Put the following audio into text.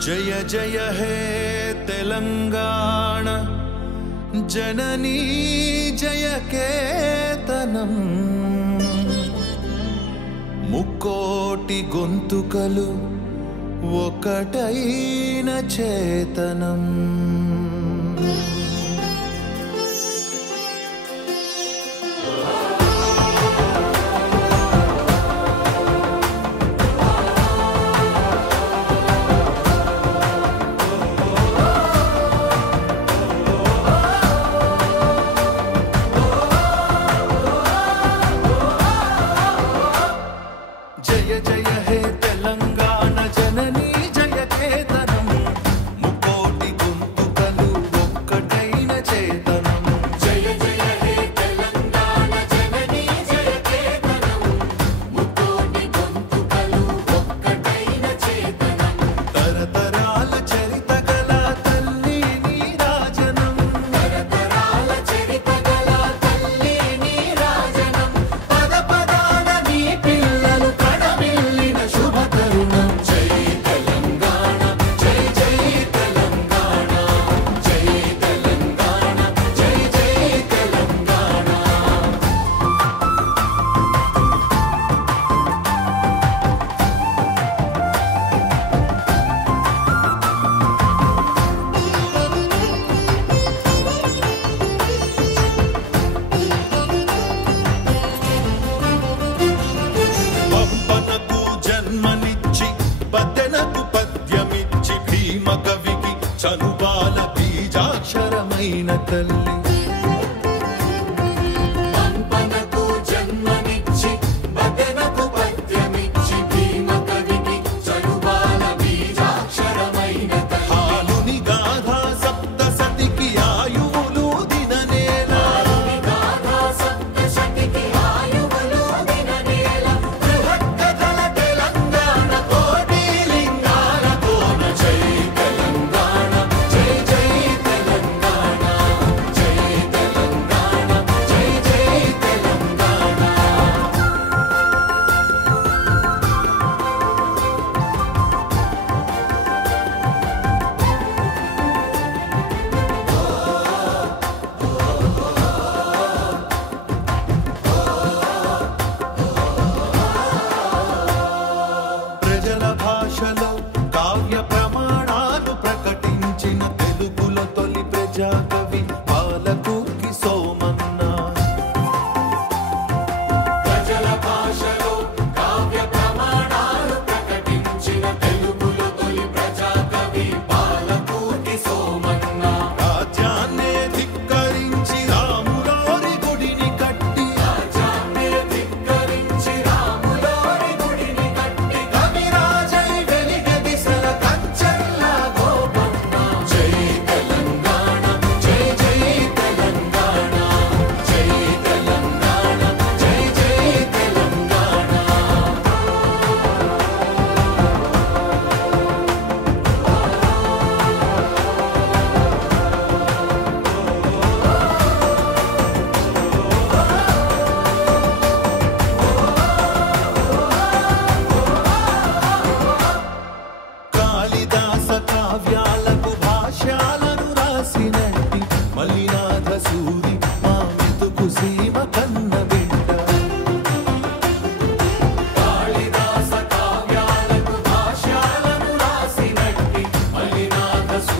जय जय हे तेलंगाण जननी जय केतनम मुक्कोटि गोंतुकलु ఒకటైన చేతనం जय जय हे तेलंगाण जननी जय केतनम मुकोटि गोंतुकलु ఒక్కటైన చేతనం जय जय हे तेलंगाण जननी जय केतनम मुकोटि गोंतुकलु ఒక్కటైన చేతనం తరతరాల చరిత గల తల్లి నీరాజనం తరతరాల చరిత గల తల్లి నీరాజనం పద పదాన నీ పిల్లలు కడమిల్లిన శుభ తరుణం జై తెలంగాణ జై జై తెలంగాణ జై తెలంగాణ జై జై తెలంగాణ పంపనకు జన్మనిచ్చి పద్దెనకు పద్యమిచ్చి భీమ కవికి చనుబాల బీజాక్షరమైన తల్లి పంపనకు జన్మనిచ్చి బదెనకు పద్యమిచ్చి భీమ కవికి చనుబాల బీజాక్షరమైన తల్లి హాలుని గాథా సప్తసతికి ఆయువులు దిననేల గాథా సప్తశతికి ఆయువులు దిననేల బృహత్కథల తెలంగాణ కోటి లింగాల కోన జై తెలంగాణ జై జై తెలంగాణ జై తెలంగాణ జై జై తెలంగాణ ప్రజల భాషలో కావ్య ప్రమాణాలు ప్రకటించిన తెలుగులో తొలి ప్రజా